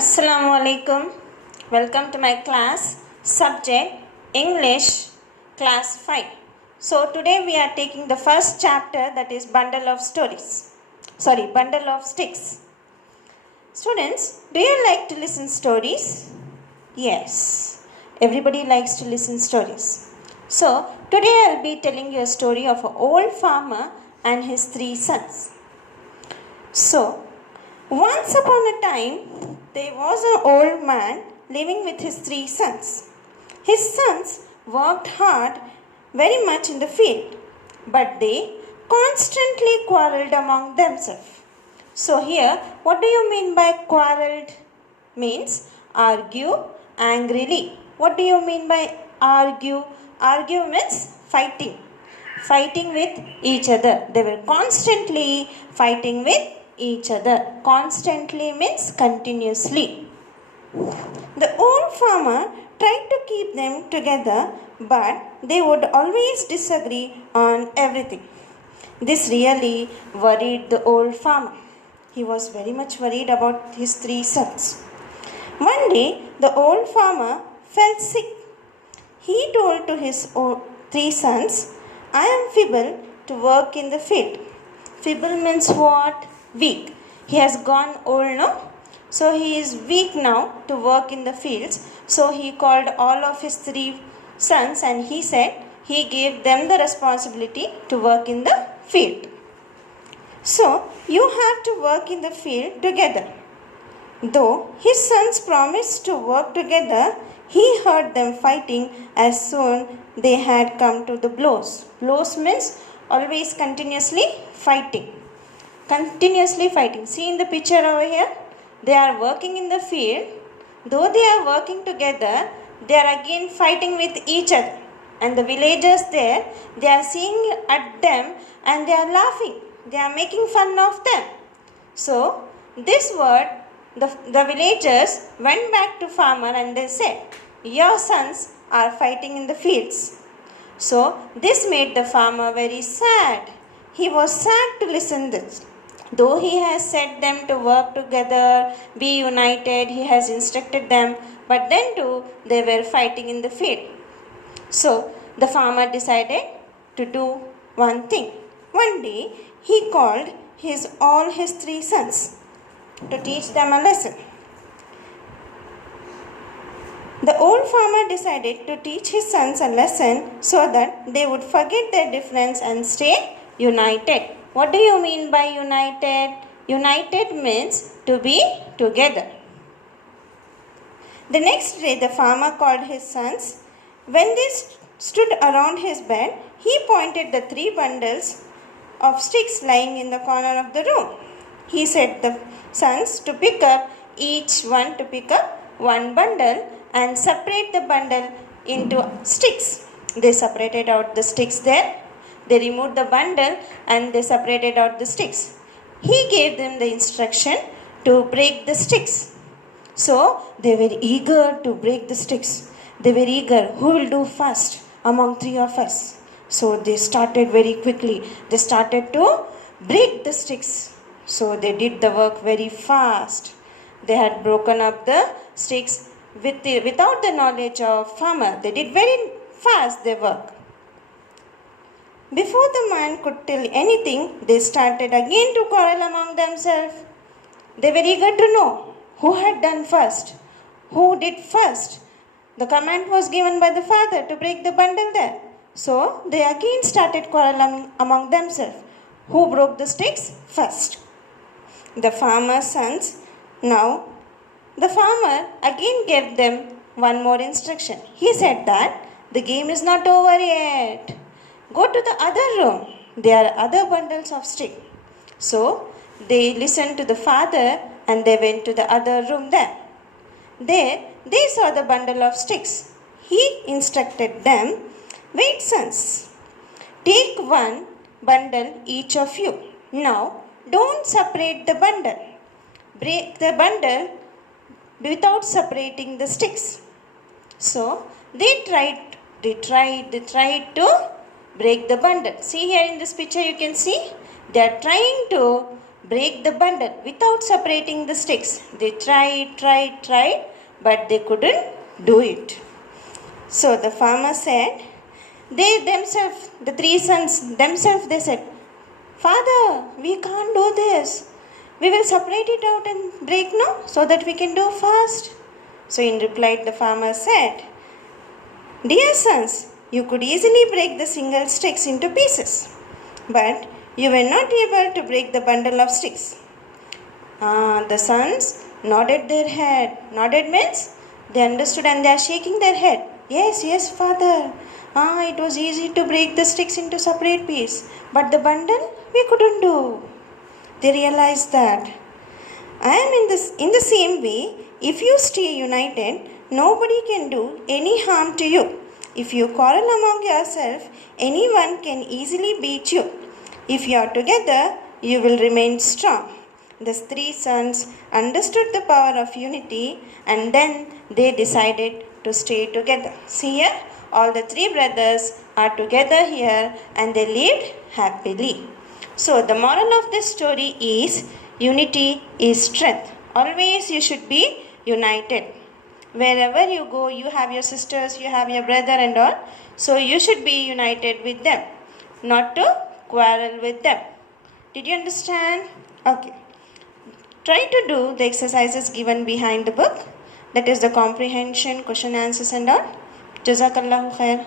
Assalamu alaikum. Welcome to my class. Subject English, class 5. So today we are taking the first chapter, that is bundle of bundle of sticks. Students, do you like to listen stories? Yes. Everybody likes to listen stories. So today I will be telling you a story of an old farmer and his 3 sons. So once upon a time, there was an old man living with his 3 sons. His sons worked hard very much in the field, but they constantly quarreled among themselves. So here, what do you mean by quarreled? Means argue angrily. What do you mean by argue? Argue means fighting. Fighting with each other. They were constantly fighting with each other. Constantly means continuously. The old farmer tried to keep them together, but they would always disagree on everything. This really worried the old farmer. He was very much worried about his 3 sons. One day, the old farmer felt sick. He told to his 3 sons, "I am feeble to work in the field." Feeble means what? Weak. He has gone old now. So he is weak now to work in the fields. So he called all of his 3 sons and he said he gave them the responsibility to work in the field. So you have to work in the field together. Though his sons promised to work together, he heard them fighting as soon they had come to the blows. Blows means always continuously fighting. Continuously fighting. See in the picture over here, they are working in the field. Though they are working together, they are again fighting with each other. And the villagers there, they are seeing at them and they are laughing. They are making fun of them. So this word, the villagers went back to farmer and they said, "Your sons are fighting in the fields." So this made the farmer very sad. He was sad to listen this. Though he has said them to work together, be united, he has instructed them, but then too they were fighting in the field. So the farmer decided to do one thing. One day he called all his 3 sons to teach them a lesson. The old farmer decided to teach his sons a lesson so that they would forget their difference and stay united. What do you mean by united? United means to be together. The next day the farmer called his sons. When they stood around his bed, he pointed the 3 bundles of sticks lying in the corner of the room. He said the sons to pick up one bundle and separate the bundle into sticks. They separated out the sticks there. They removed the bundle and they separated out the sticks. He gave them the instruction to break the sticks. So they were eager to break the sticks. They were eager. Who will do first among 3 of us? So they started very quickly. They started to break the sticks. So they did the work very fast. They had broken up the sticks without the knowledge of farmer. They did very fast their work. Before the man could tell anything, they started again to quarrel among themselves. They were eager to know who had done first, who did first. The command was given by the father to break the bundle there. So they again started quarreling among themselves. Who broke the sticks first? The farmer's sons. Now the farmer again gave them one more instruction. He said that the game is not over yet. Go to the other room. There are other bundles of sticks. So they listened to the father and they went to the other room there. There they saw the bundle of sticks. He instructed them, "Wait, sons. Take one bundle each of you. Now don't separate the bundle. Break the bundle without separating the sticks." So they tried to break the bundle. See here in this picture you can see they are trying to break the bundle without separating the sticks. They tried, but they couldn't do it. So the farmer said, the three sons themselves, they said, Father, we can't do this. We will separate it out and break no, so that we can do fast. So in reply, the farmer said, Dear sons, you could easily break the single sticks into pieces, but you were not able to break the bundle of sticks. The sons nodded their head. Nodded means they understood and they are shaking their head. Yes, father. It was easy to break the sticks into separate pieces, but the bundle we couldn't do. They realized that. I am in the same way, if you stay united, nobody can do any harm to you. If you quarrel among yourself, anyone can easily beat you. If you are together, you will remain strong. The three sons understood the power of unity and then they decided to stay together. See here, all the three brothers are together here and they lived happily. So the moral of this story is unity is strength. Always you should be united. Wherever you go, you have your sisters, you have your brother and all. So you should be united with them, not to quarrel with them. Did you understand? Okay. Try to do the exercises given behind the book. That is the comprehension, question answers and all. Jazakallahu khair.